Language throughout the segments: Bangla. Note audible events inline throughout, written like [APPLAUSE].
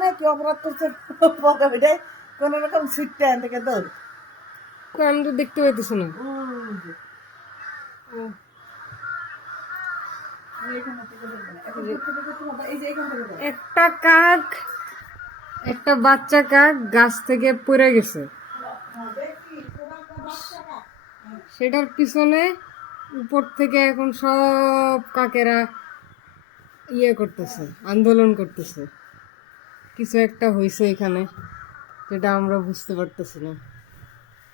না কি অপরাধ করছে? পরে ওইটাই কোন রকম ছুটতে আন থেকে দৌড় আমি তো দেখতে পাইতেছি না। একটা কাক একটা বাচ্চা কাক গাছ থেকে পড়ে গেছে। সেটার পিছনে উপর থেকে এখন সব কাকেরা ইয়ে করতেছে আন্দোলন করতেছে। কিছু একটা হয়েছে এখানে যেটা আমরা বুঝতে পারতেছি না।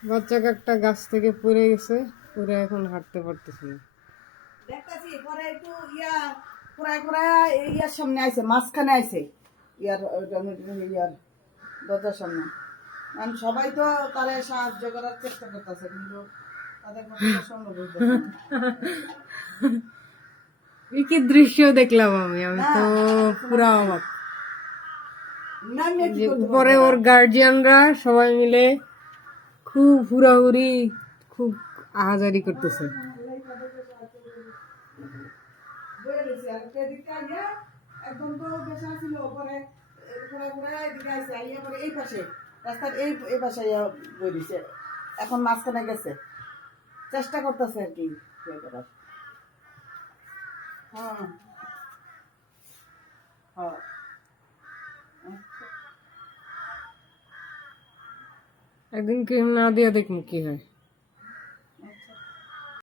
বাচ্চা কাকটা গাছ থেকে পড়ে গেছে পরে এখন হাঁটতে পারতেছে না। দেখতাছি পরে একটু ইয়া ইয়ার সামনে আইছে মাঝখানে আইছে। ইয়ার ইয়ার দরজার সামনে। কারণ সবাই তো তারে সাহায্য করার চেষ্টা করতেছে কিন্তু তাদের সম্ভব [LAUGHS] কি দৃশ্য দেখলাম আমি আমি তো পুরা অবাক। উপরে ওর গার্জিয়ানরা সবাই মিলে খুব হুড়াহুড়ি খুব আহাজারি করতেছে। একদম তো পেশা ছিল পরে পুরা পুরা এদিকে আইয়া পরে এই পাশে রাস্তার এই এই পাশে আইয়া বয়ে দিছে। এখন মাঝখানে গেছে। চেষ্টা করতেছে আর কি ইয়ে হ্যাঁ। একদিন ক্রিম না দিয়ে দেখুন কি হয়